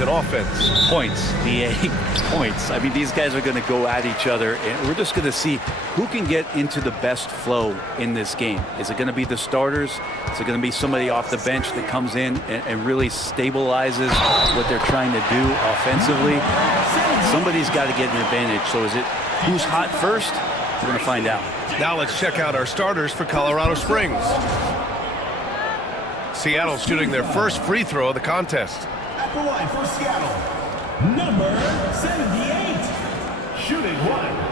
in offense. Points, DA, points. I mean, these guys are going to go at each other, and we're just going to see who can get into the best flow in this game. Is it going to be the starters? Is it going to be somebody off the bench that comes in and really stabilizes what they're trying to do offensively? Somebody's got to get an advantage. So is it who's hot first? We're going to find out. Now let's check out our starters for Colorado Springs. Seattle shooting their first free throw of the contest. At the line for Seattle, number 78, shooting one.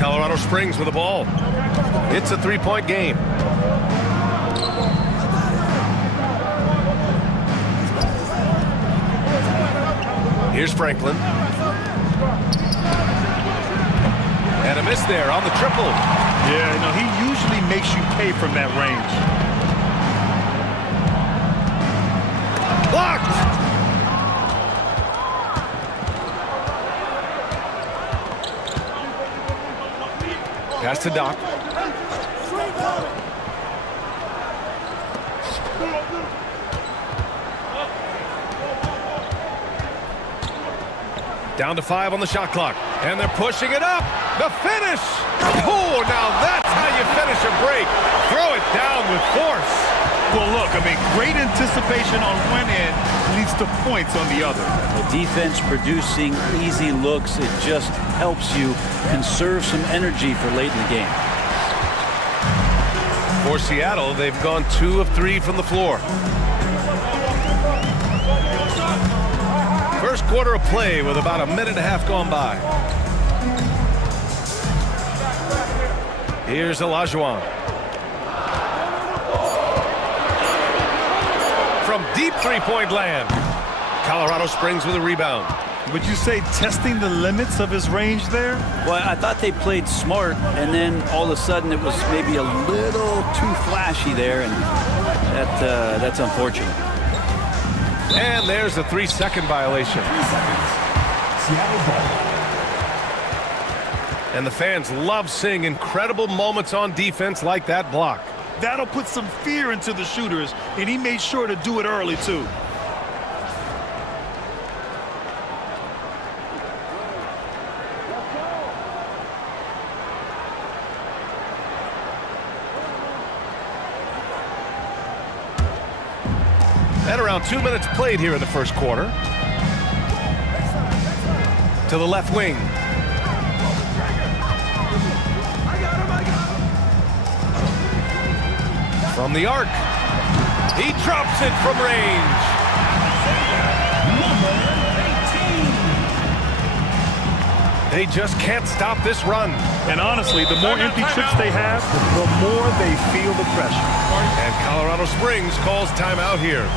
Colorado Springs with the ball. It's a three-point game. Here's Franklin. And a miss there on the triple. Yeah, no, he usually makes you pay from that range. Blocked! Pass to Doc. Down to 5 on the shot clock. And they're pushing it up. The finish! Oh, now that's how you finish a break. Throw it down with force. Well, look, I mean, great anticipation on one end leads to points on the other. The defense producing easy looks, it just helps you conserve some energy for late in the game. For Seattle, they've gone 2 of 3 from the floor. First quarter of play with about a minute and a half gone by. Here's Olajuwon. From deep three-point land. Colorado Springs with a rebound. Would you say testing the limits of his range there? Well, I thought they played smart, and then all of a sudden it was maybe a little too flashy there, and that's unfortunate. And there's a 3-second violation. 3 seconds. Seattle ball. And the fans love seeing incredible moments on defense like that block. That'll put some fear into the shooters, and he made sure to do it early, too. At around 2 minutes played here in the first quarter. To the left wing. From the arc. He drops it from range. Number 18. They just can't stop this run. And honestly, the more empty trips they have, the more they feel the pressure. And Colorado Springs calls timeout here.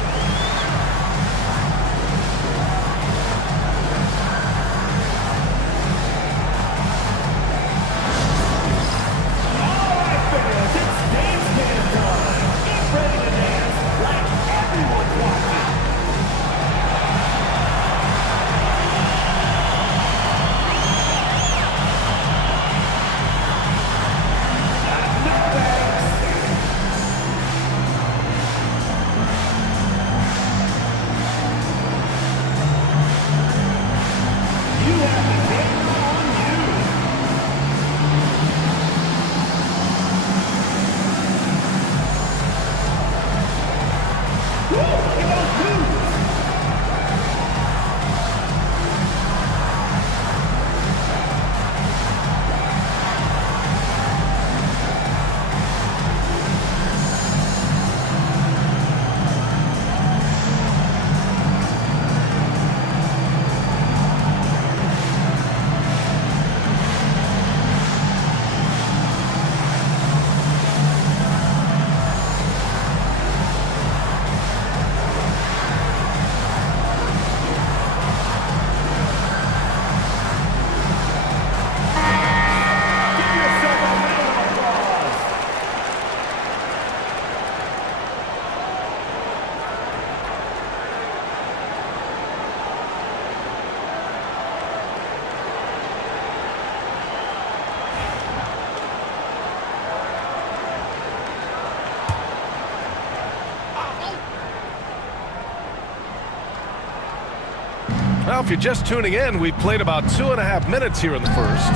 Well, if you're just tuning in, we've played about 2.5 minutes here in the first.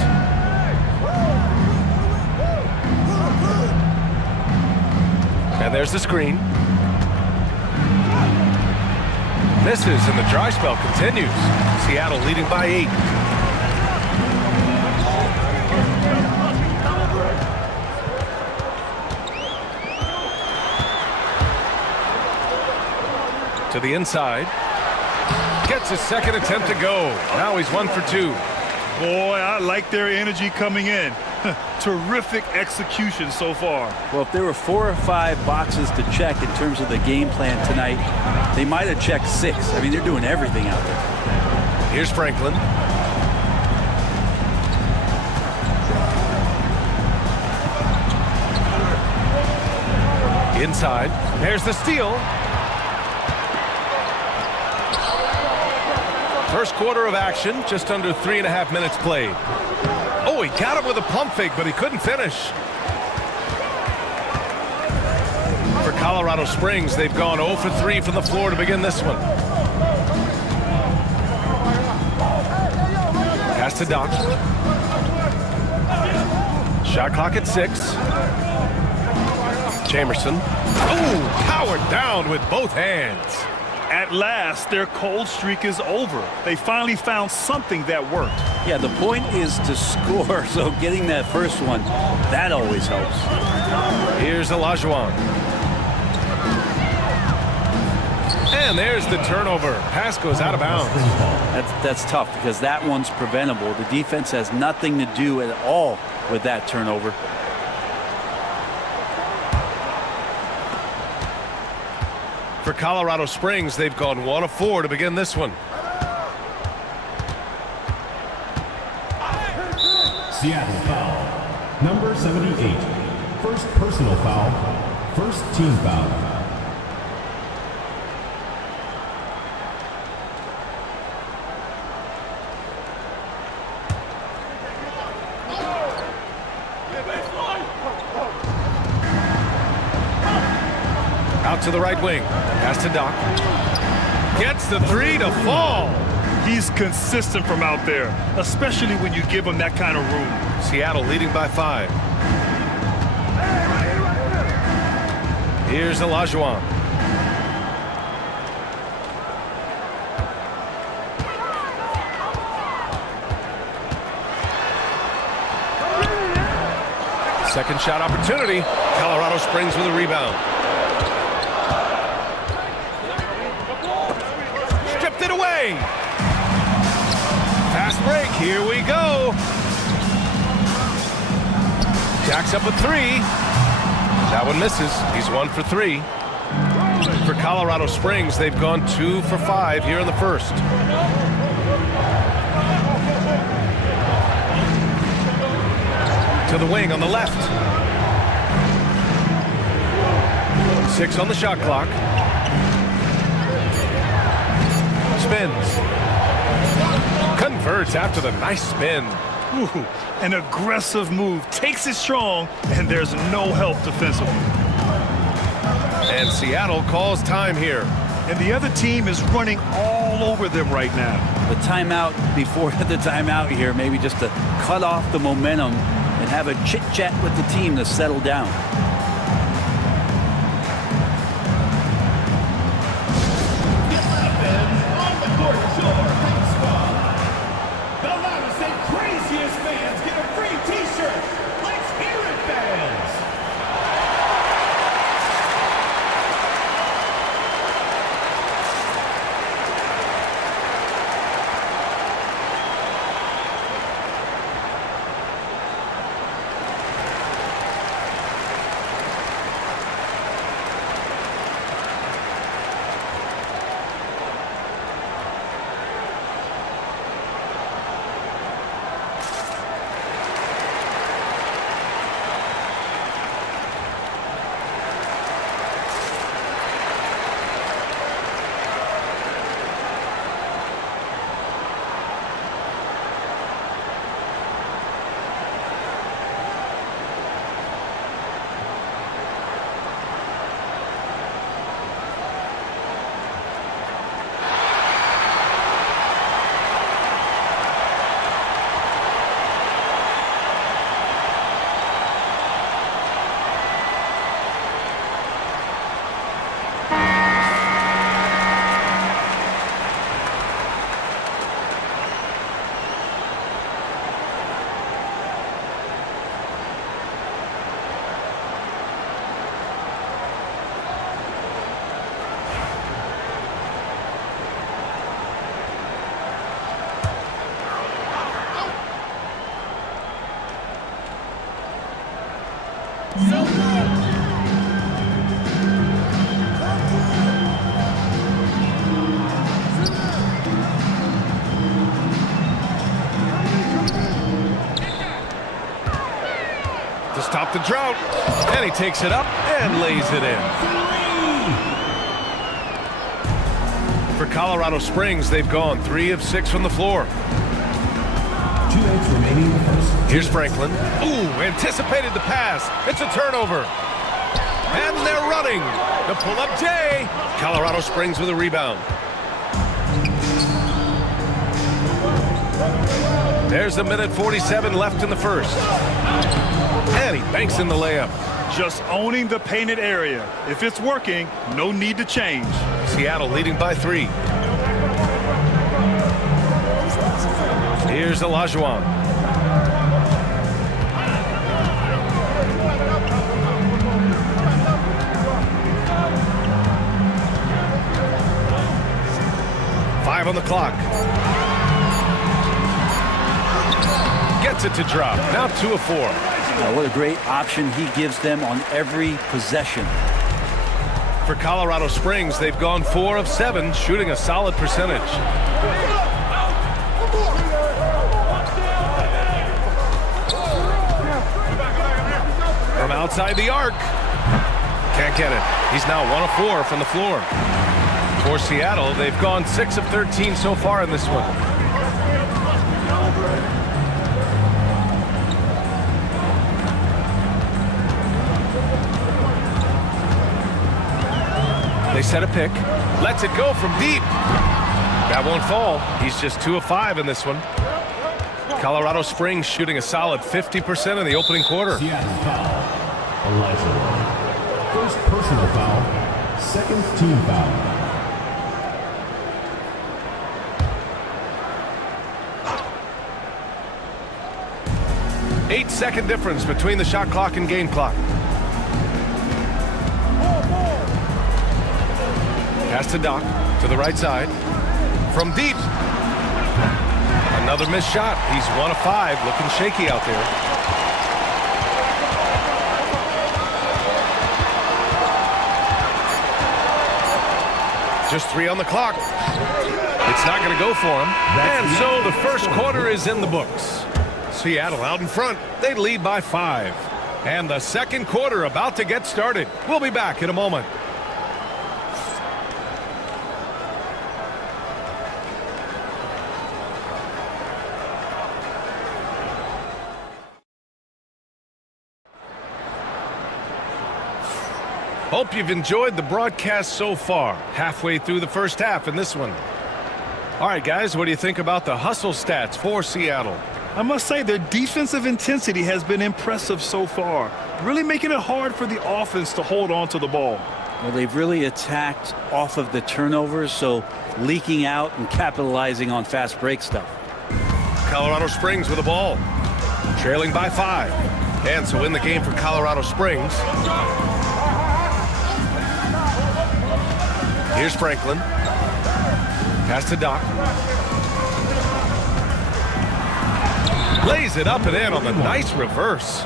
And there's the screen. Misses, and the dry spell continues. Seattle leading by 8. To the inside. Gets his second attempt to go. Now he's 1 for 2. Boy, I like their energy coming in. Terrific execution so far. Well, if there were 4 or 5 boxes to check in terms of the game plan tonight, they might have checked 6. I mean, they're doing everything out there. Here's Franklin. Inside. There's the steal. First quarter of action, just under 3.5 minutes played. Oh, he got him with a pump fake, but he couldn't finish. For Colorado Springs, they've gone 0 for 3 from the floor to begin this one. Pass to Doc. Shot clock at 6. Jamerson. Oh, powered down with both hands. At last, their cold streak is over. They finally found something that worked. Yeah, the point is to score, so getting that first one, that always helps. Here's Olajuwon. And there's the turnover. Pass goes out of bounds. That's tough because that one's preventable. The defense has nothing to do at all with that turnover. For Colorado Springs, they've gone 1 of 4 to begin this one. Seattle foul. Number 78. First personal foul. First team foul. Out to the right wing. Pass to Doc. Gets the 3 to fall. He's consistent from out there, especially when you give him that kind of room. Seattle leading by 5. Here's Olajuwon. Second shot opportunity. Colorado Springs with a rebound. Stripped it away. Fast break. Here we go. Jacks up a 3. That one misses. He's 1 for 3. For Colorado Springs, they've gone 2 for 5 here in the first. To the wing on the left. 6 on the shot clock. Spins. Converts after the nice spin. Ooh, an aggressive move. Takes it strong, and there's no help defensively. And Seattle calls time here. And the other team is running all over them right now. The timeout before the timeout here, maybe just to cut off the momentum and have a chit-chat with the team to settle down. To stop the drought, and he takes it up and lays it in. For Colorado Springs, they've gone 3 of 6 from the floor. 2 minutes remaining in the first. Here's Franklin. Ooh, anticipated the pass. It's a turnover. And they're running. The pull-up J. Colorado Springs with a rebound. There's a minute 47 left in the first. And he banks in the layup. Just owning the painted area. If it's working, no need to change. Seattle leading by 3. Here's Olajuwon. Five on the clock. Gets it to drop. Now 2 of 4. What a great option he gives them on every possession. For Colorado Springs, they've gone 4 of 7, shooting a solid percentage. From outside the arc. Can't get it. He's now 1 of 4 from the floor. For Seattle, they've gone 6 of 13 so far in this one. They set a pick. Lets it go from deep. That won't fall. He's just 2 of 5 in this one. Colorado Springs shooting a solid 50% in the opening quarter. Seattle foul. Olajuwon. First personal foul. Second team foul. Eight-second difference between the shot clock and game clock. Pass to Doc, to the right side. From deep. Another missed shot. He's 1 of 5, looking shaky out there. Just 3 on the clock. It's not going to go for him. And so the first quarter is in the books. Seattle out in front. They lead by 5. And the second quarter about to get started. We'll be back in a moment. Hope you've enjoyed the broadcast so far. Halfway through the first half in this one. All right, guys, what do you think about the hustle stats for Seattle? I must say their defensive intensity has been impressive so far, really making it hard for the offense to hold on to the ball. Well, they've really attacked off of the turnovers, so leaking out and capitalizing on fast break stuff. Colorado Springs with the ball, trailing by 5. And so in the game for Colorado Springs. Here's Franklin. Pass to Doc. Lays it up and in on the nice reverse.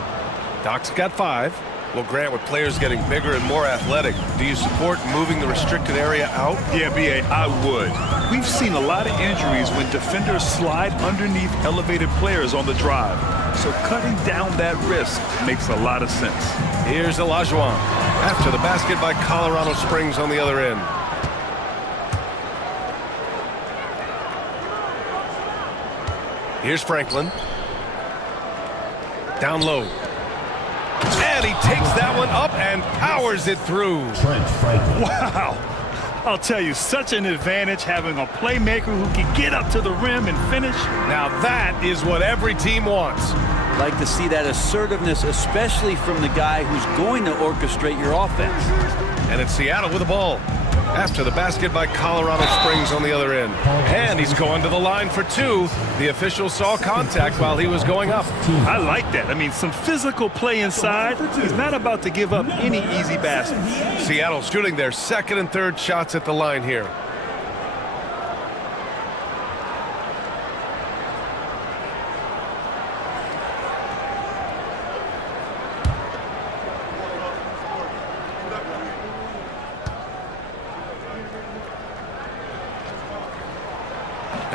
Doc's got 5. Well, Grant, with players getting bigger and more athletic, do you support moving the restricted area out? Yeah, B.A., I would. We've seen a lot of injuries when defenders slide underneath elevated players on the drive. So cutting down that risk makes a lot of sense. Here's Olajuwon. After the basket by Colorado Springs on the other end. Here's Franklin. Down low. And he takes that one up and powers it through. Trent Franklin. Wow. I'll tell you, such an advantage having a playmaker who can get up to the rim and finish. Now that is what every team wants. Like to see that assertiveness, especially from the guy who's going to orchestrate your offense. And it's Seattle with the ball. After the basket by Colorado Springs on the other end. And he's going to the line for 2. The official saw contact while he was going up. I like that. I mean, some physical play inside. He's not about to give up any easy baskets. Seattle shooting their second and third shots at the line here.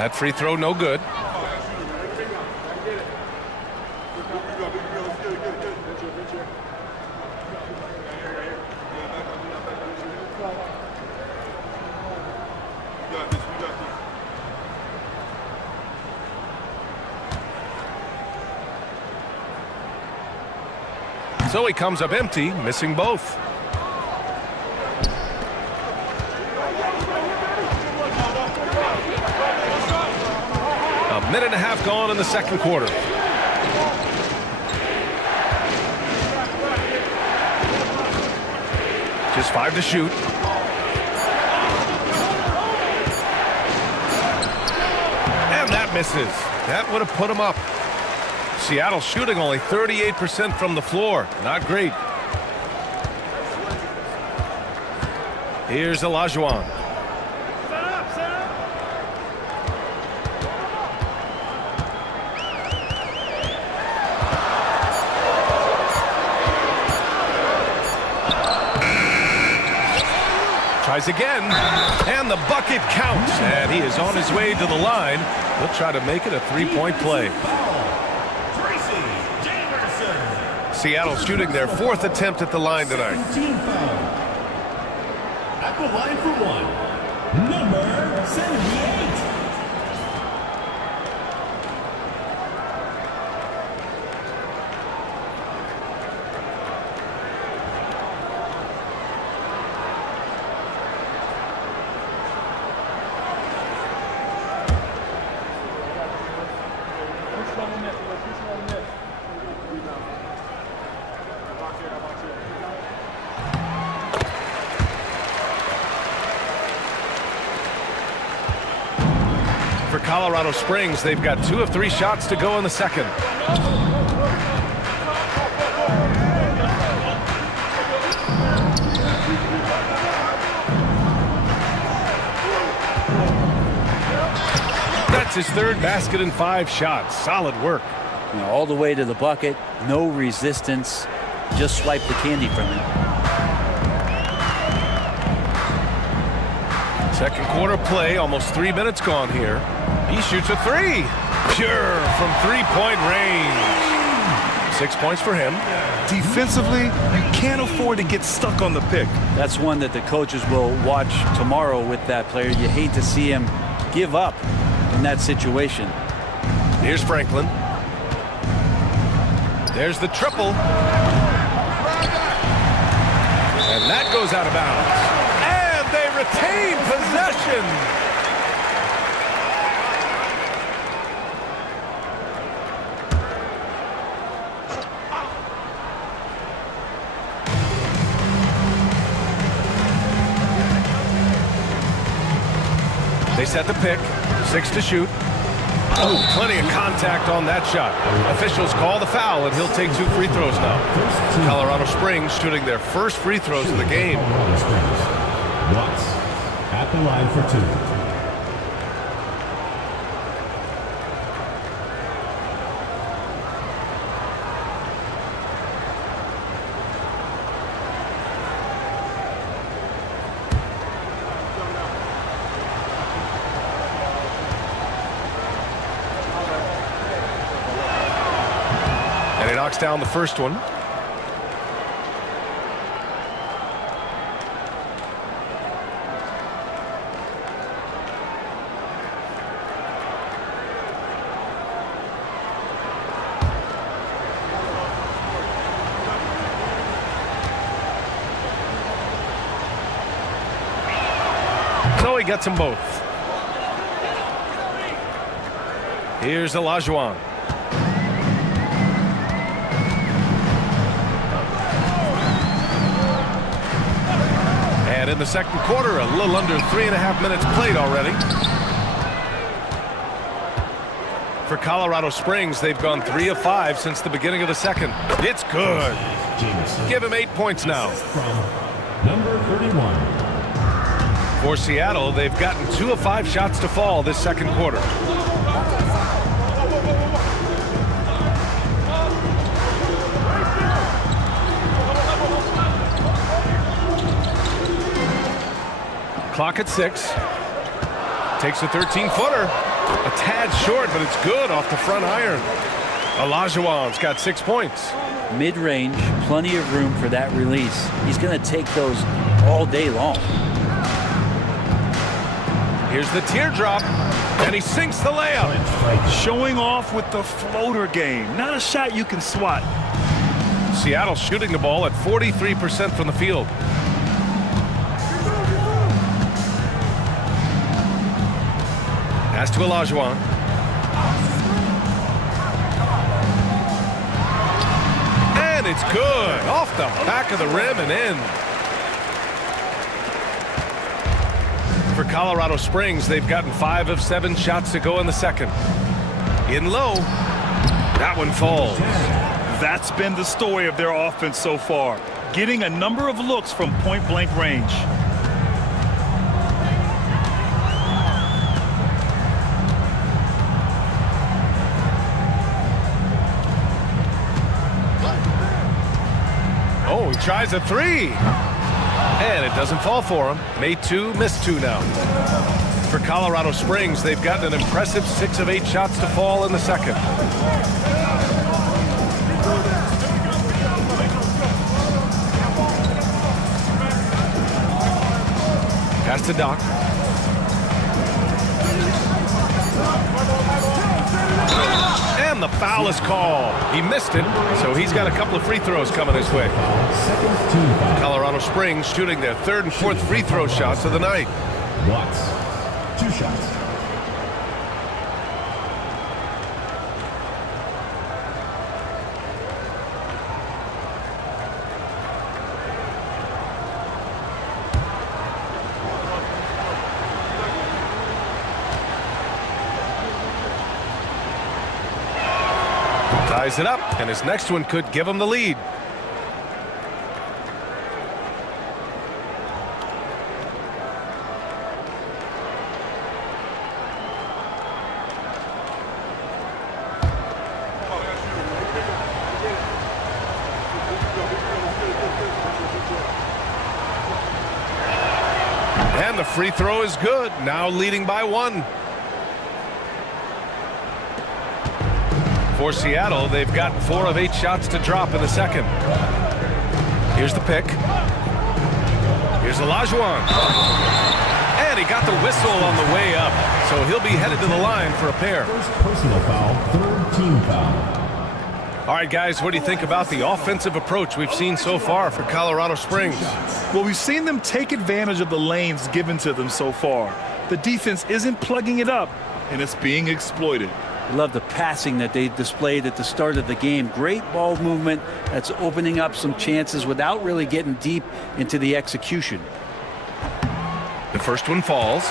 That free throw no good. So he comes up empty, missing both. A minute and a half gone in the second quarter. Just 5 to shoot. And that misses. That would have put him up. Seattle shooting only 38% from the floor. Not great. Here's Olajuwon. Tries again, and the bucket counts, and he is on his way to the line. He'll try to make it a three-point play. Seattle shooting their 4th attempt at the line tonight. At the line for one, number 78. For Colorado Springs, they've got 2 of 3 shots to go in the second. That's his 3rd basket in 5 shots. Solid work. You know, all the way to the bucket, no resistance, just swipe the candy from it. Second quarter play, almost 3 minutes gone here. He shoots a 3. Pure from 3-point range. 6 points for him. Defensively, you can't afford to get stuck on the pick. That's one that the coaches will watch tomorrow with that player. You hate to see him give up in that situation. Here's Franklin. There's the triple. And that goes out of bounds. And they retain possession. They set the pick. 6 to shoot. Oh, plenty of contact on that shot. Officials call the foul, and he'll take 2 free throws now. Colorado Springs shooting their first free throws in the game. Watts at the line for 2. Knocks down the first one. So he gets them both. Here's Olajuwon. And in the second quarter, a little under 3.5 minutes played already. For Colorado Springs, they've gone 3 of 5 since the beginning of the second. It's good. Give him 8 points now. From number 31. For Seattle, they've gotten 2 of 5 shots to fall this second quarter. Clock at 6. Takes a 13-footer. A tad short, but it's good off the front iron. Olajuwon's got 6 points. Mid-range, plenty of room for that release. He's going to take those all day long. Here's the teardrop, and he sinks the layup. Showing off with the floater game. Not a shot you can swat. Seattle shooting the ball at 43% from the field. Pass to Olajuwon. And it's good. Off the back of the rim and in. For Colorado Springs, they've gotten 5 of 7 shots to go in the second. In low. That one falls. That's been the story of their offense so far. Getting a number of looks from point-blank range. Oh, he tries a 3. And it doesn't fall for him. Made 2, missed 2 now. For Colorado Springs, they've gotten an impressive 6 of 8 shots to fall in the second. Pass to Doc. And the foul is called. He missed it, so he's got a couple of free throws coming his way. Colorado Springs shooting their 3rd and 4th free throw shots of the night. Watts, 2 shots. Ties it up, and his next one could give him the lead. And the free throw is good, now leading by 1. For Seattle, they've gotten 4 of 8 shots to drop in the second. Here's the pick. Here's Olajuwon. And he got the whistle on the way up, so he'll be headed to the line for a pair. First personal foul, 3rd team foul. All right, guys, what do you think about the offensive approach we've seen so far for Colorado Springs? Well, we've seen them take advantage of the lanes given to them so far. The defense isn't plugging it up, and it's being exploited. I love the passing that they displayed at the start of the game. Great ball movement that's opening up some chances without really getting deep into the execution. The first one falls.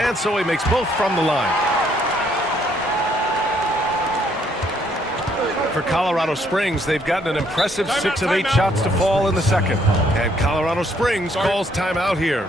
And so he makes both from the line. For Colorado Springs, they've gotten an impressive 6 of 8 shots to fall in the second. And Colorado Springs calls timeout here.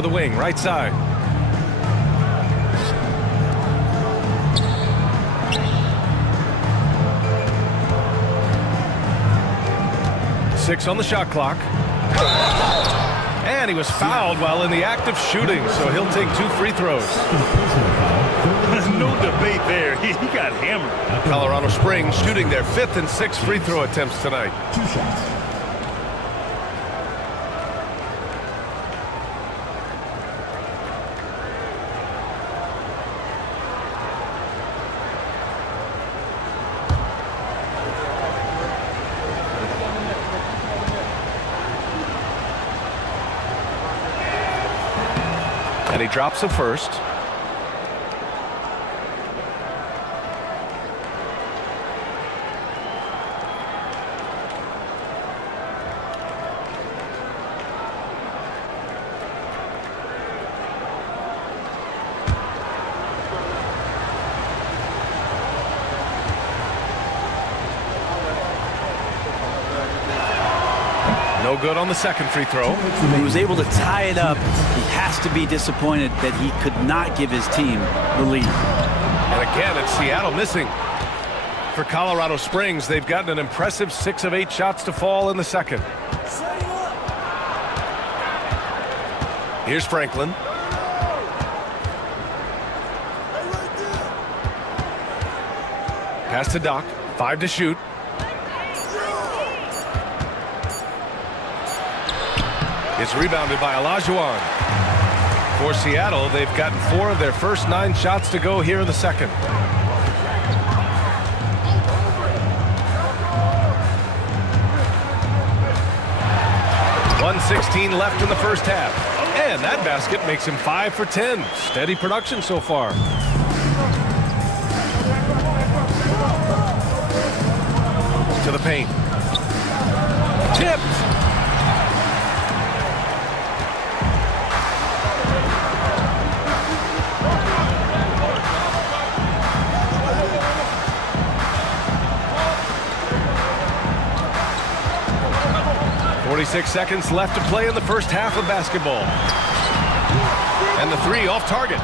to the wing, right side. Six on the shot clock. And he was fouled while in the act of shooting, so he'll take 2 free throws. No debate there. He got hammered. Colorado Springs shooting their 5th and 6th free throw attempts tonight. 2 shots. And he drops the first. No good on the second free throw. He was able to tie it up. He has to be disappointed that he could not give his team the lead. And again, it's Seattle missing. For Colorado Springs, they've gotten an impressive 6 of 8 shots to fall in the second. Here's Franklin. Pass to Doc. 5 to shoot. It's rebounded by Olajuwon. For Seattle, they've gotten 4 of their first 9 shots to go here in the second. .116 left in the first half. And that basket makes him 5 for 10. Steady production so far. To the paint. Tipped. .46 seconds left to play in the first half of basketball. And the 3 off target.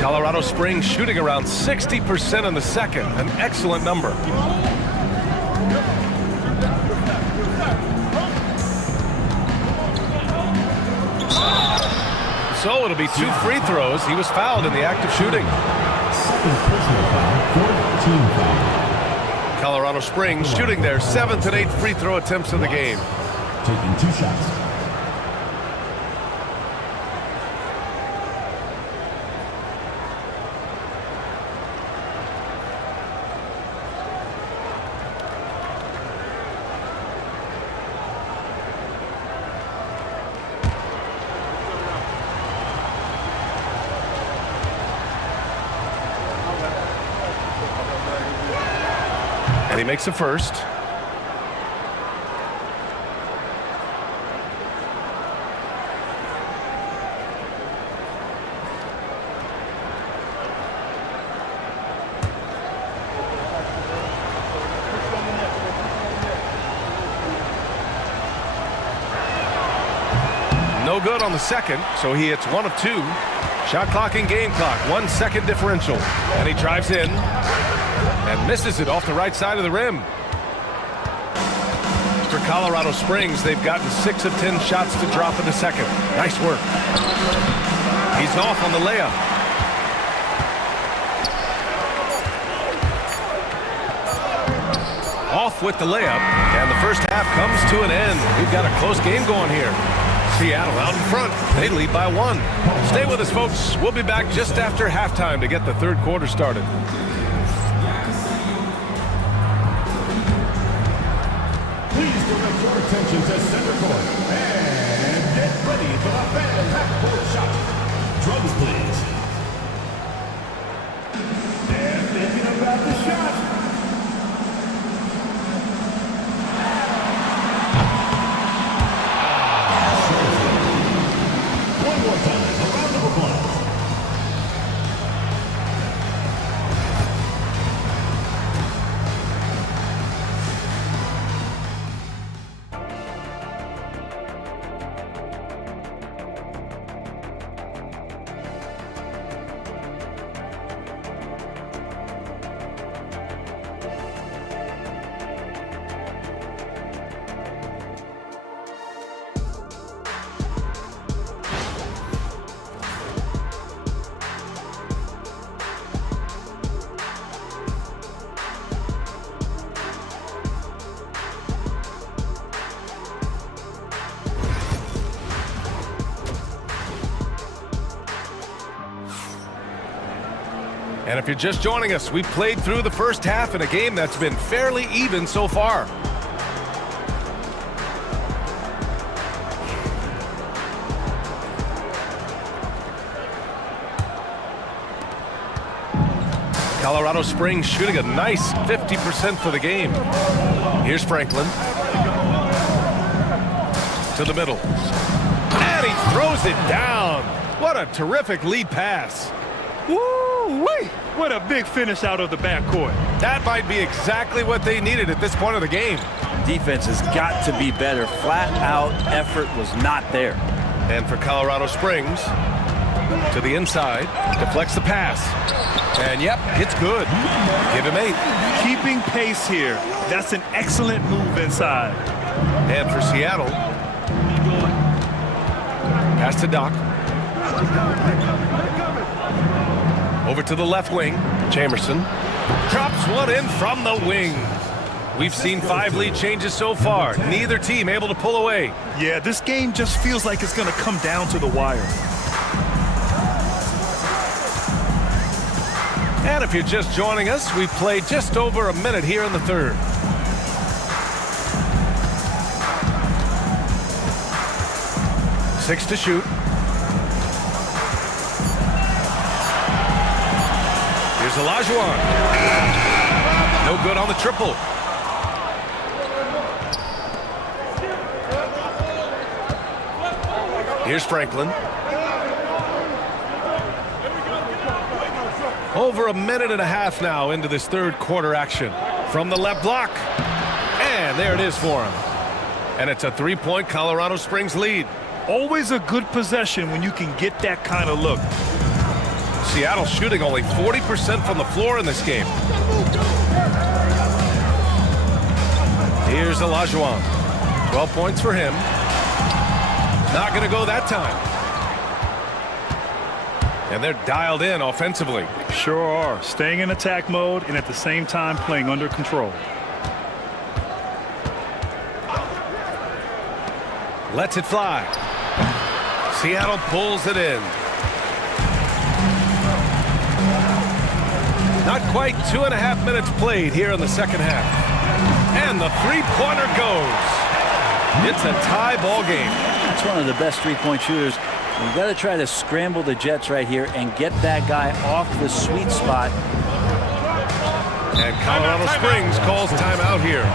Colorado Springs shooting around 60% in the second, an excellent number. So it'll be 2 free throws. He was fouled in the act of shooting. Second personal foul, 4th team foul. Colorado Springs shooting their 7th and 8th free throw attempts of the game. Taking 2 shots. And he makes the first. No good on the second, so he hits 1 of 2. Shot clock and game clock, 1 second differential. And he drives in and misses it off the right side of the rim. For Colorado Springs, they've gotten 6 of 10 shots to drop in the second. Nice work. He's off on the layup. Off with the layup, and the first half comes to an end. We've got a close game going here. Seattle out in front. They lead by 1. Stay with us, folks. We'll be back just after halftime to get the third quarter started. Please direct your attention to center court. And get ready for the phantom half-court shot. Drums, please. They're thinking about the shot. One more time. A round of applause. And if you're just joining us, we played through the first half in a game that's been fairly even so far. Colorado Springs shooting a nice 50% for the game. Here's Franklin. To the middle. And he throws it down. What a terrific lead pass. Woo-wee! What a big finish out of the backcourt. That might be exactly what they needed at this point of the game. Defense has got to be better. Flat out effort was not there. And for Colorado Springs, to the inside, deflects the pass. And yep, it's good. Give him 8. Keeping pace here. That's an excellent move inside. And for Seattle, pass to Doc. Over to the left wing, Jamerson drops one in from the wing. We've seen 5 lead changes so far. Neither team able to pull away. Yeah, this game just feels like it's going to come down to the wire. And if you're just joining us, we've played just over a minute here in the third. Six to shoot. Here's Olajuwon. No good on the triple. Here's Franklin. Over a minute and a half now into this third quarter action. From the left block. And there it is for him. And it's a 3-point Colorado Springs lead. Always a good possession when you can get that kind of look. Seattle shooting only 40% from the floor in this game. Here's Olajuwon. 12 points for him. Not going to go that time. And they're dialed in offensively. Sure are. Staying in attack mode and at the same time playing under control. Lets it fly. Seattle pulls it in. Not quite 2.5 minutes played here in the second half. And the three-pointer goes. It's a tie ball game. It's one of the best three-point shooters. We've got to try to scramble the Jets right here and get that guy off the sweet spot. And Colorado Springs calls timeout here.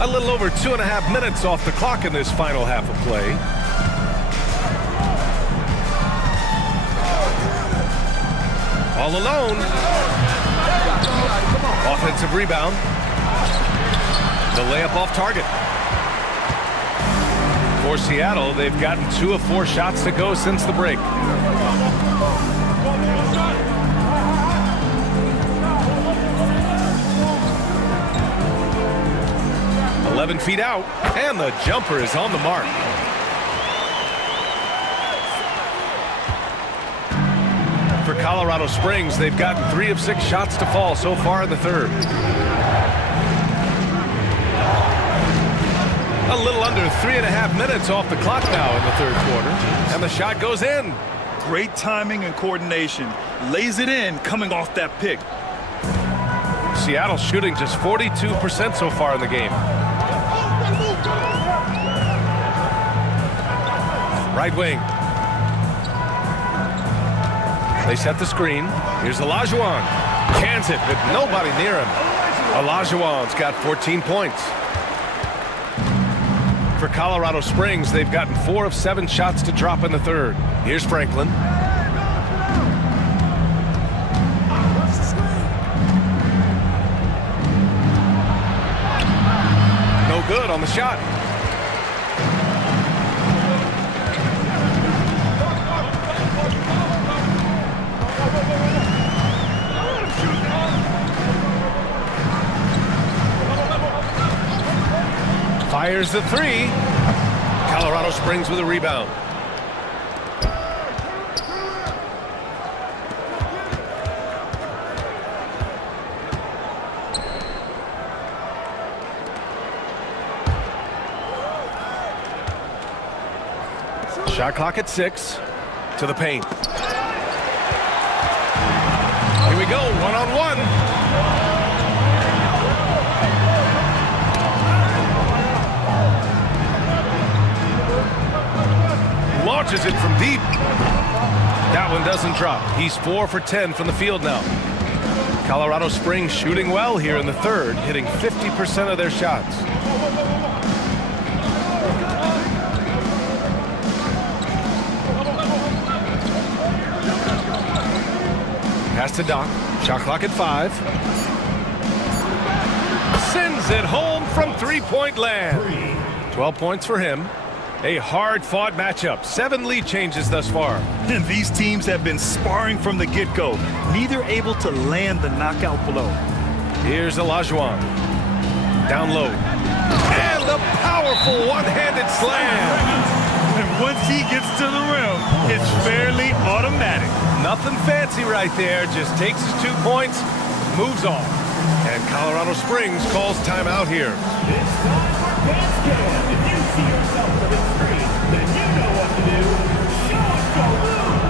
A little over 2.5 minutes off the clock in this final half of play. All alone. Offensive rebound. The layup off target. For Seattle, they've gotten 2 of 4 shots to go since the break. 11 feet out, and the jumper is on the mark. For Colorado Springs, they've gotten 3 of 6 shots to fall so far in the third. A little under 3.5 minutes off the clock now in the third quarter, and the shot goes in. Great timing and coordination. Lays it in coming off that pick. Seattle shooting just 42% so far in the game. Right wing. They set the screen. Here's Olajuwon. Cans it with nobody near him. Olajuwon's got 14 points. For Colorado Springs, they've gotten 4 of 7 shots to drop in the third. Here's Franklin. No good on the shot. Fires the 3. Colorado Springs with a rebound. Shot clock at 6. To the paint. Here we go, one-on-one. Launches it from deep. That one doesn't drop. He's 4 for 10 from the field now. Colorado Springs shooting well here in the third, hitting 50% of their shots. Pass to Doc. Shot clock at 5. Sends it home from three-point land. 12 points for him. A hard-fought matchup. 7 lead changes thus far. And these teams have been sparring from the get-go, neither able to land the knockout blow. Here's Olajuwon. Down low. And the powerful one-handed slam. And once he gets to the rim, it's fairly automatic. Nothing fancy right there. Just takes his 2 points, moves on. And Colorado Springs calls timeout here. It's time for basket. If you see yourself on the screen, then you know what to do. Show us go move.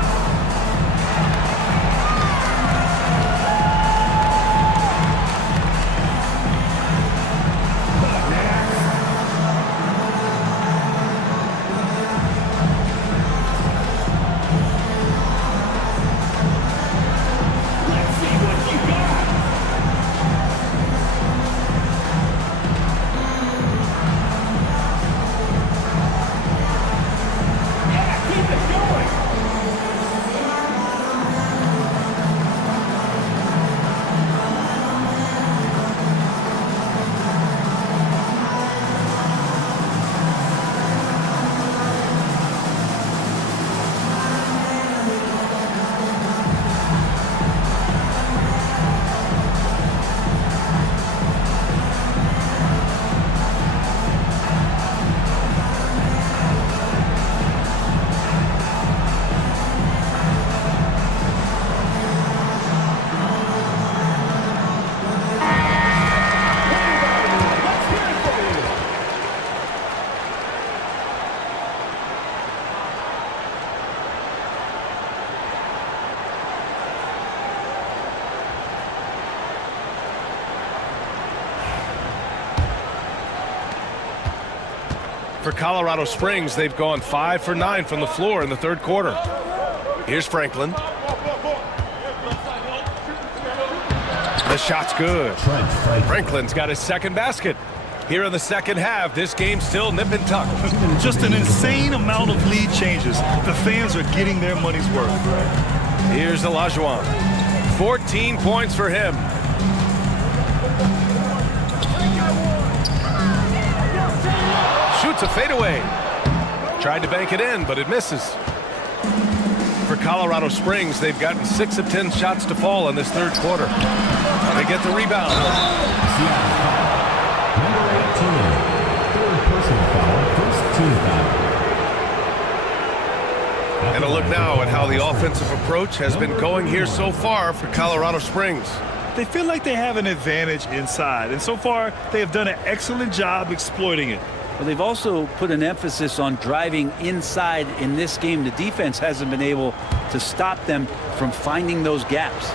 Let's see what you got. For Colorado Springs, they've gone 5 for 9 from the floor in the third quarter. Here's Franklin. The shot's good. Franklin's got his second basket. Here in the second half, this game's still nip and tuck. Just an insane amount of lead changes. The fans are getting their money's worth. Here's Olajuwon. 14 points for him. Shoots a fadeaway. Tried to bank it in, but it misses. For Colorado Springs, they've gotten 6 of 10 shots to fall in this third quarter. They get the rebound. Number 18. Third personal foul. First team foul. And a look now at how the offensive approach has been going here so far for Colorado Springs. They feel like they have an advantage inside, and so far they have done an excellent job exploiting it. Well, they've also put an emphasis on driving inside in this game. The defense hasn't been able to stop them from finding those gaps.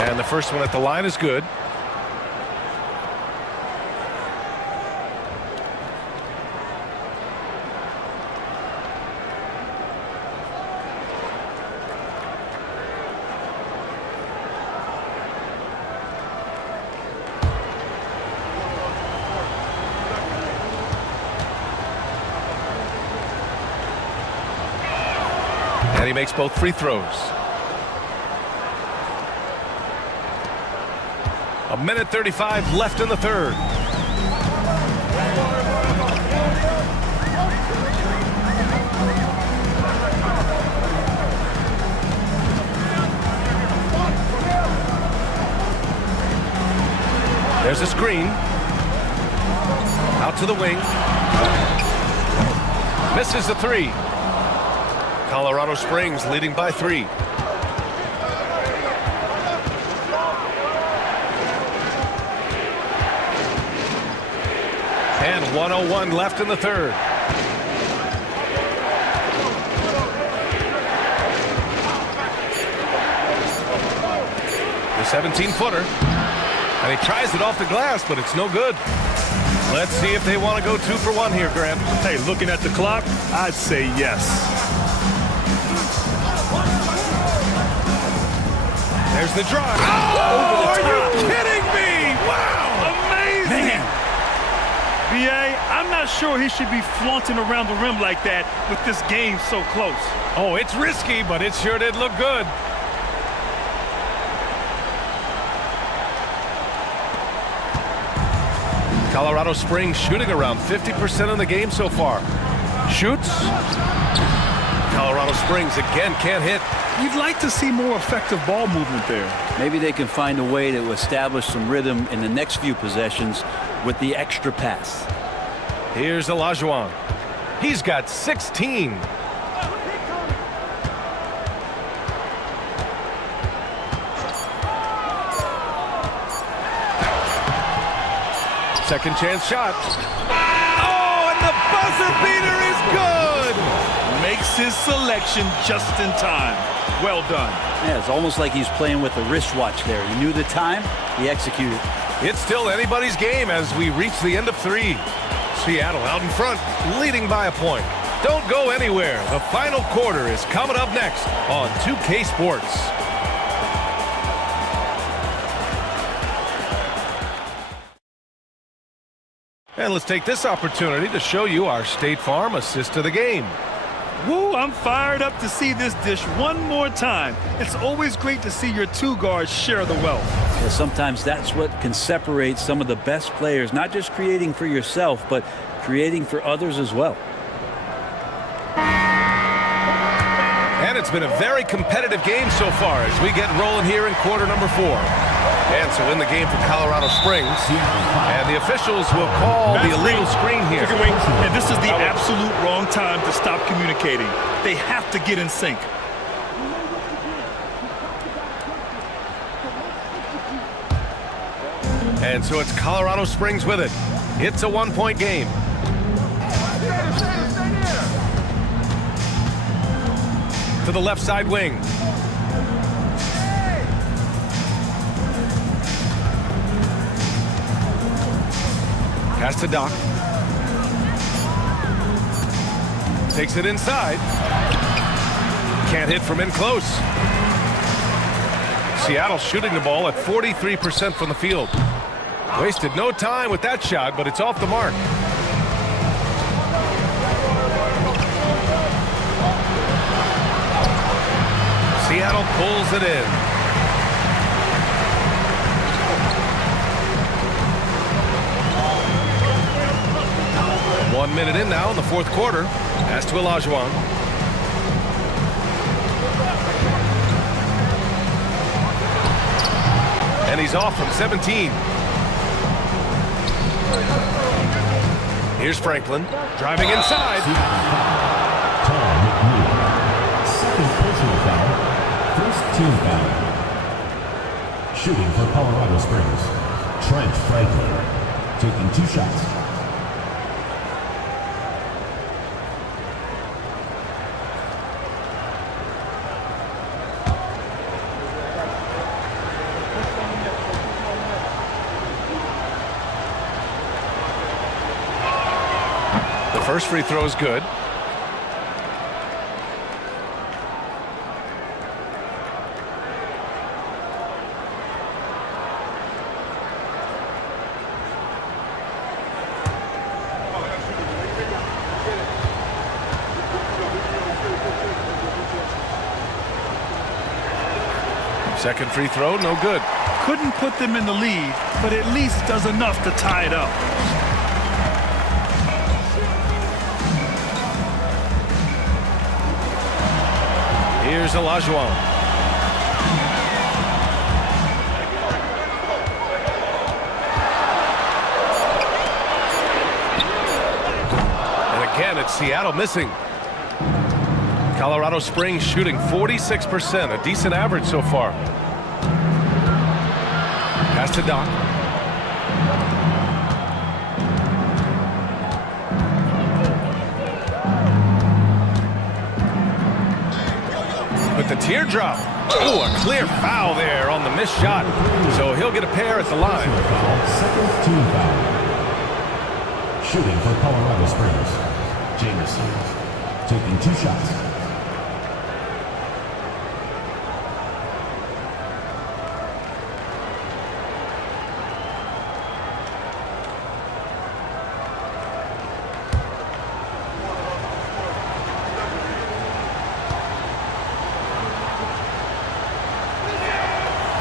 And the first one at the line is good. And he makes both free throws. A minute 35 left in the third. There's a screen. Out to the wing. Misses the three. Colorado Springs leading by 3. And 1:01 left in the third. The 17-footer. And he tries it off the glass, but it's no good. Let's see if they want to go 2 for 1 here, Grant. Hey, looking at the clock, I'd say yes. There's the drive. Oh, are you kidding me? Wow. Amazing. Man. B.A., I'm not sure he should be flaunting around the rim like that with this game so close. Oh, it's risky, but it sure did look good. Colorado Springs shooting around 50% in the game so far. Shoots. Colorado Springs again can't hit. You'd like to see more effective ball movement there. Maybe they can find a way to establish some rhythm in the next few possessions with the extra pass. Here's Olajuwon. He's got 16. Second chance shot. Oh, and the buzzer beater is good. Makes his selection just in time. Well done. Yeah, it's almost like he's playing with a wristwatch there. He knew the time, he executed. It's still anybody's game as we reach the end of 3. Seattle out in front, leading by a point. Don't go anywhere. The final quarter is coming up next on 2K Sports. And let's take this opportunity to show you our State Farm assist of the game. Woo, I'm fired up to see this dish one more time. It's always great to see your 2 guards share the wealth. Yeah, sometimes that's what can separate some of the best players, not just creating for yourself, but creating for others as well. And it's been a very competitive game so far as we get rolling here in quarter number 4. And so in the game for Colorado Springs, and the officials will call the illegal screen here. And this is the absolute wrong time to stop communicating. They have to get in sync. And so it's Colorado Springs with it. It's a 1-point game. To the left side wing. Pass to Doc. Takes it inside. Can't hit from in close. Seattle shooting the ball at 43% from the field. Wasted no time with that shot, but it's off the mark. Seattle pulls it in. 1 minute in now in the fourth quarter. Pass to Olajuwon. And he's off from 17. Here's Franklin driving inside. Second personal foul. First team foul. Shooting for Colorado Springs, Trent Franklin, taking 2 shots. The first free throw is good. Second free throw, no good. Couldn't put them in the lead, but at least does enough to tie it up. Here's Olajuwon. And again, it's Seattle missing. Colorado Springs shooting 46%, a decent average so far. Pass to Doc. With the teardrop. Oh, a clear foul there on the missed shot. So he'll get a pair at the line. Second team foul. Shooting for Colorado Springs, Jameson, taking 2 shots.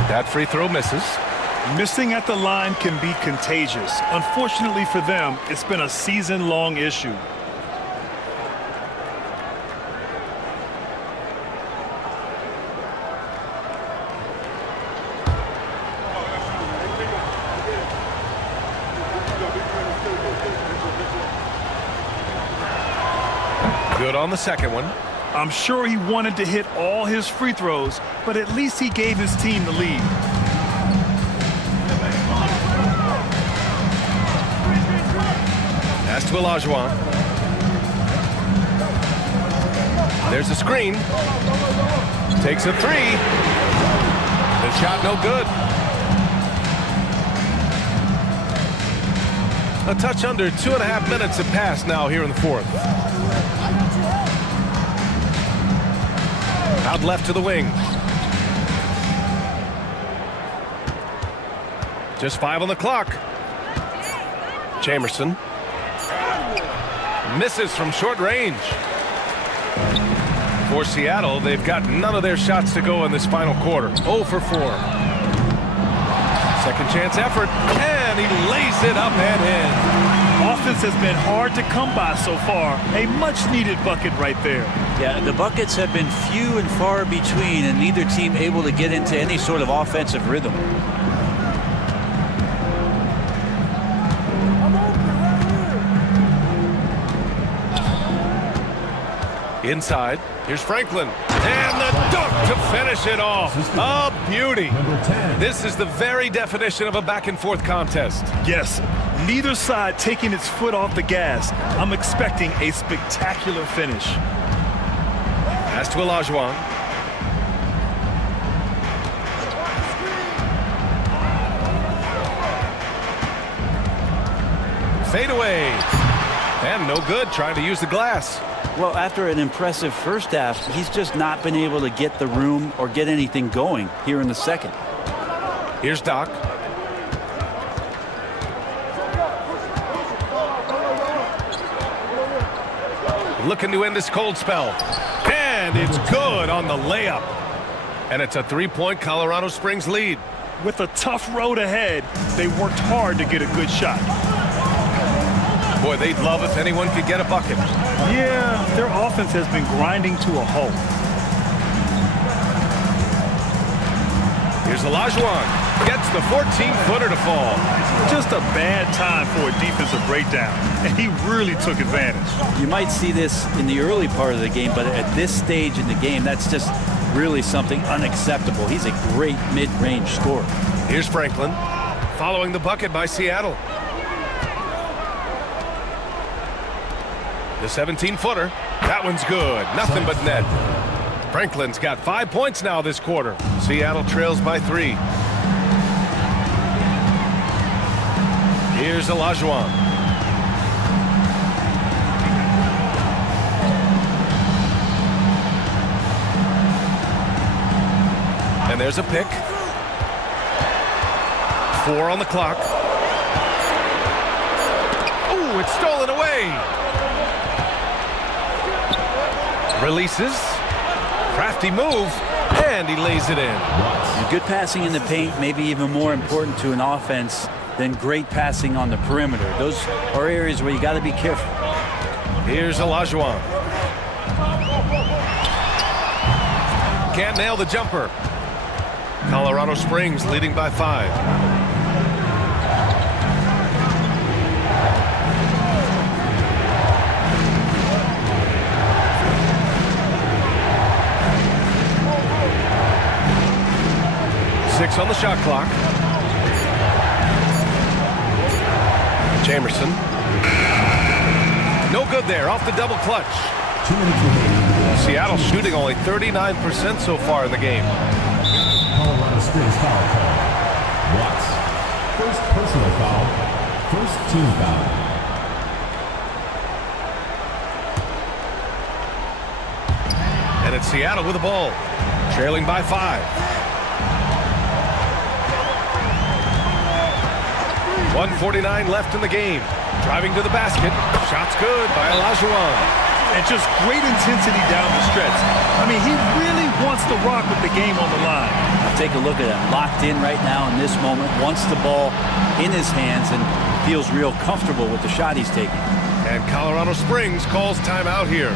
That free throw misses. Missing at the line can be contagious. Unfortunately for them, it's been a season-long issue. Good on the second one. I'm sure he wanted to hit all his free throws, but at least he gave his team the lead. Pass to Olajuwon. There's a screen. Takes a 3. The shot no good. A touch under 2.5 minutes have passed now here in the fourth. Out left to the wing. Just 5 on the clock. Jamerson. Misses from short range. For Seattle, they've got none of their shots to go in this final quarter. 0 for 4. Second chance effort, and he lays it up and in. Offense has been hard to come by so far. A much-needed bucket right there. Yeah, the buckets have been few and far between, and neither team able to get into any sort of offensive rhythm. Inside, here's Franklin. And the dunk to finish it off. A beauty. This is the very definition of a back-and-forth contest. Yes, neither side taking its foot off the gas. I'm expecting a spectacular finish. Pass to Olajuwon. Fade away. And no good, trying to use the glass. Well, after an impressive first half, he's just not been able to get the room or get anything going here in the second. Here's Doc. Looking to end this cold spell. And it's good on the layup. And it's a 3-point Colorado Springs lead. With a tough road ahead, they worked hard to get a good shot. Boy, they'd love if anyone could get a bucket. Yeah, their offense has been grinding to a halt. Here's Olajuwon. Gets the 14-footer to fall. Just a bad time for a defensive breakdown, and he really took advantage. You might see this in the early part of the game, but at this stage in the game, that's just really something unacceptable. He's a great mid-range scorer. Here's Franklin, following the bucket by Seattle. The 17-footer. That one's good. Nothing but net. Franklin's got 5 points now this quarter. Seattle trails by 3. Here's Olajuwon. And there's a pick. 4 on the clock. Ooh, it's stolen away. Releases. Crafty move. And he lays it in. And good passing in the paint, maybe even more important to an offense than great passing on the perimeter. Those are areas where you got to be careful. Here's Olajuwon. Can't nail the jumper. Colorado Springs leading by 5. Six on the shot clock. Jamerson. No good there, off the double clutch. 2 minutes remaining. Seattle shooting only 39% so far in the game. Colorado Springs foul call. Watts. First personal foul. First team foul. And it's Seattle with the ball, trailing by 5. 1:49 left in the game. Driving to the basket. Shot's good by Olajuwon. And just great intensity down the stretch. I mean, he really wants to rock with the game on the line. Take a look at him. Locked in right now in this moment. Wants the ball in his hands and feels real comfortable with the shot he's taking. And Colorado Springs calls timeout here.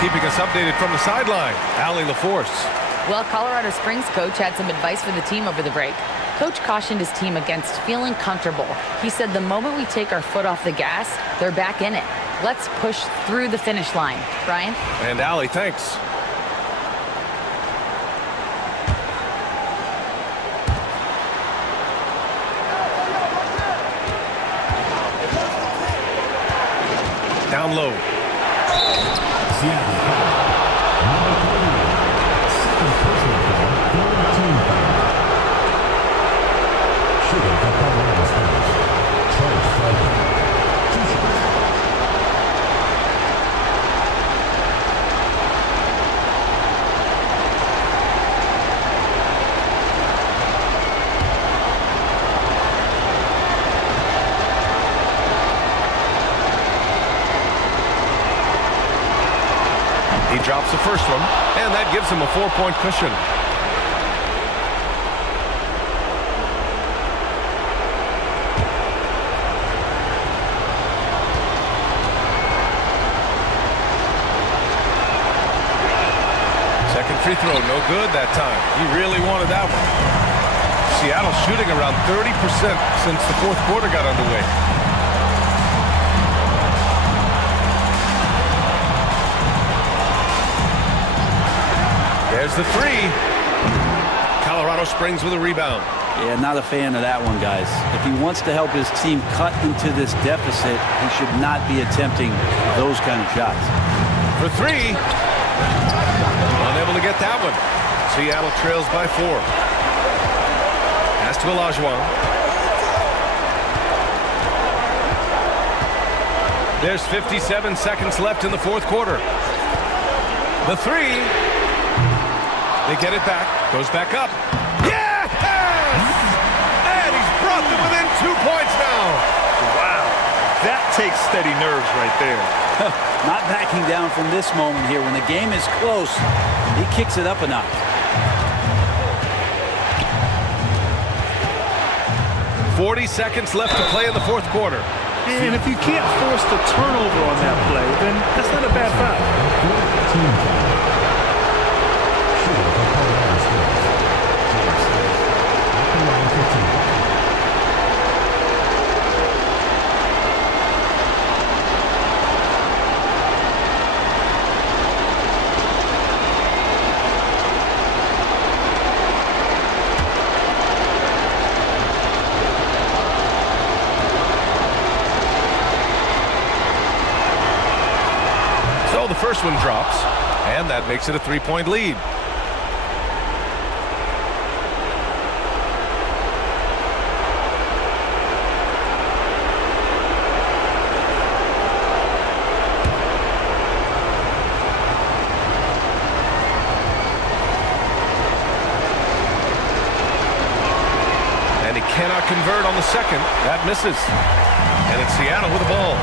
Keeping us updated from the sideline, Allie LaForce. Well, Colorado Springs coach had some advice for the team over the break. Coach cautioned his team against feeling comfortable. He said the moment we take our foot off the gas, they're back in it. Let's push through the finish line. Brian? And Allie, thanks. Down low. Seattle foul. Number 3. Second personal foul. Third team foul. Shooting for Colorado Springs. Trent Franklin. 2 shots. He drops the first one, and that gives him a 4-point cushion. free throw, no good that time. He really wanted that one. Seattle shooting around 30% since the fourth quarter got underway. There's the three. Colorado Springs with a rebound. Yeah, not a fan of that one, guys. If he wants to help his team cut into this deficit, he should not be attempting those kind of shots. For three. Unable to get that one. Seattle trails by 4. Pass to Olajuwon. There's 57 seconds left in the fourth quarter. The three. They get it back. Goes back up. Yes! And he's brought them within 2 points now. Wow. That takes steady nerves right there. Not backing down from this moment here. When the game is close, he kicks it up a notch. 40 seconds left to play in the fourth quarter. And if you can't force the turnover on that play, then that's not a bad foul. Team foul. Shooting for Colorado Springs. At the line for 2. The first one drops, and that makes it a 3-point lead. And he cannot convert on the second. That misses. And it's Seattle with the ball.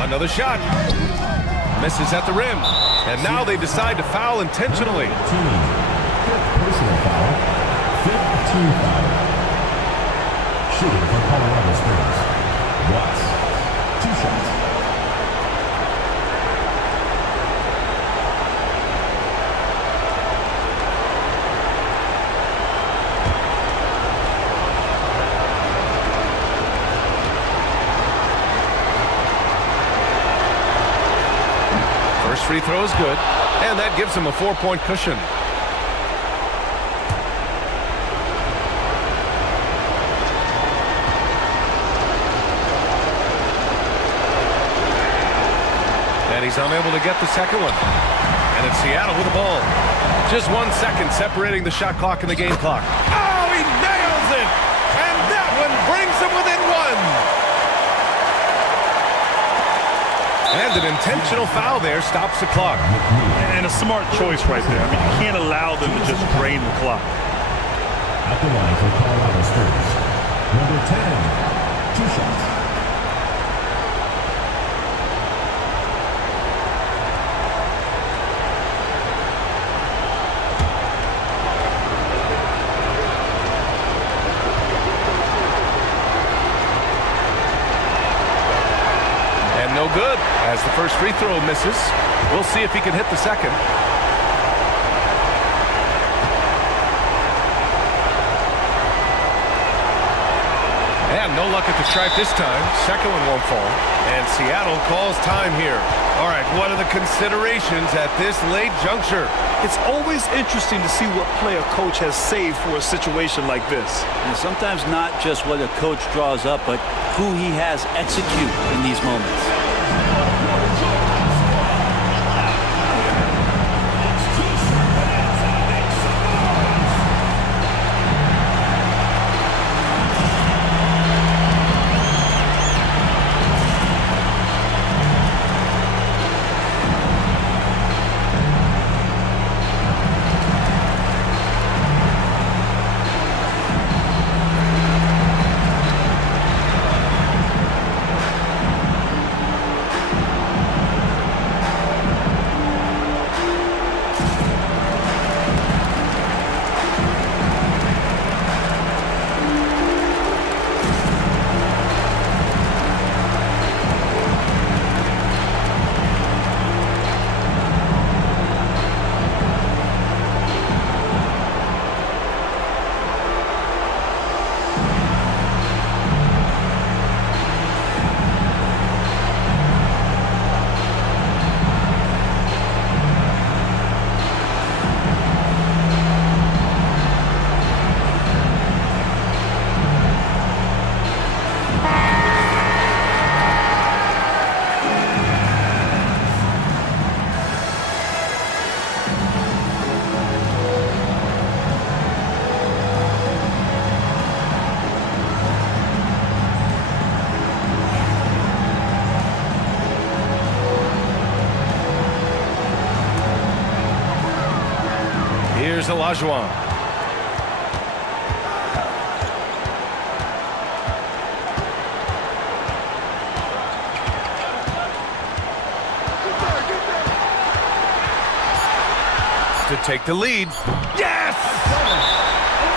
Another shot. Misses at the rim. And now they decide to foul intentionally. Fifth personal foul. Fifth team foul. Shooting for Colorado Springs. Watts. 2 shots. Free throw is good, and that gives him a 4-point cushion. And he's unable to get the second one. And it's Seattle with the ball. Just 1 second separating the shot clock and the game clock. Oh, he nails it! And that one brings him within 1. And an intentional foul there stops the clock. And a smart choice right there. I mean, you can't allow them to just drain the clock. At the line for Colorado Springs. Number 10. 2 shots. No good, as the first free throw misses. We'll see if he can hit the second. And no luck at the stripe this time. Second one won't fall. And Seattle calls time here. All right, what are the considerations at this late juncture? It's always interesting to see what play a coach has saved for a situation like this. And sometimes not just what a coach draws up, but who he has execute in these moments. Olajuwon. To take the lead. Yes!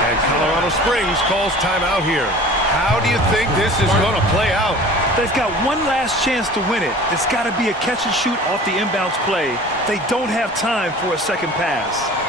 And Colorado Springs calls timeout here. How do you think this is going to play out? They've got one last chance to win it. It's got to be a catch and shoot off the inbounds play. They don't have time for a second pass.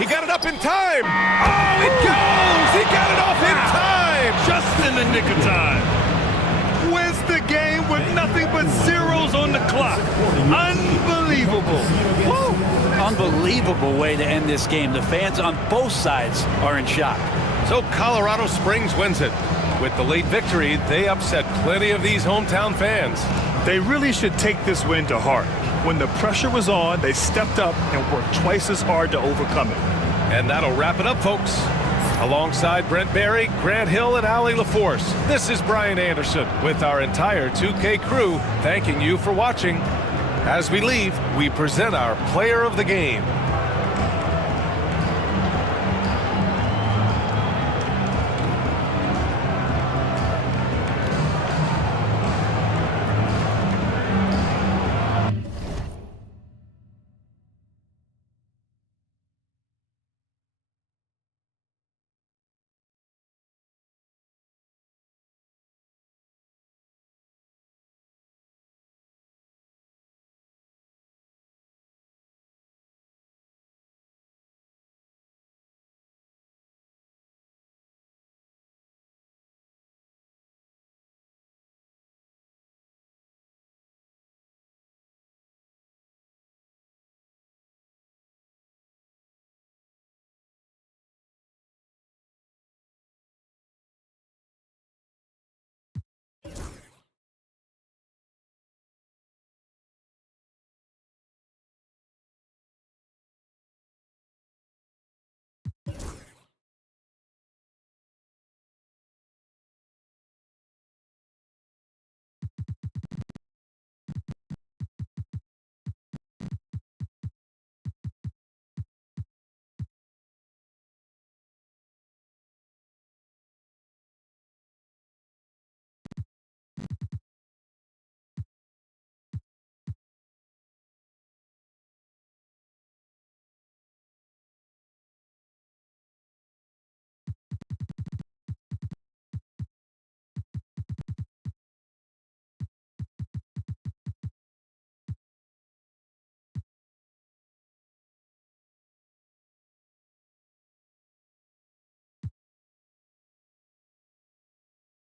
He got it up in time. Oh, it goes. He got it off in time. Just in the nick of time. Wins the game with nothing but zeros on the clock. Unbelievable. Woo! Unbelievable way to end this game. The fans on both sides are in shock. So Colorado Springs wins it. With the late victory, they upset plenty of these hometown fans. They really should take this win to heart. When the pressure was on, they stepped up and worked twice as hard to overcome it. And that'll wrap it up, folks. Alongside Brent Barry, Grant Hill, and Allie LaForce, this is Brian Anderson with our entire 2K crew thanking you for watching. As we leave, we present our player of the game.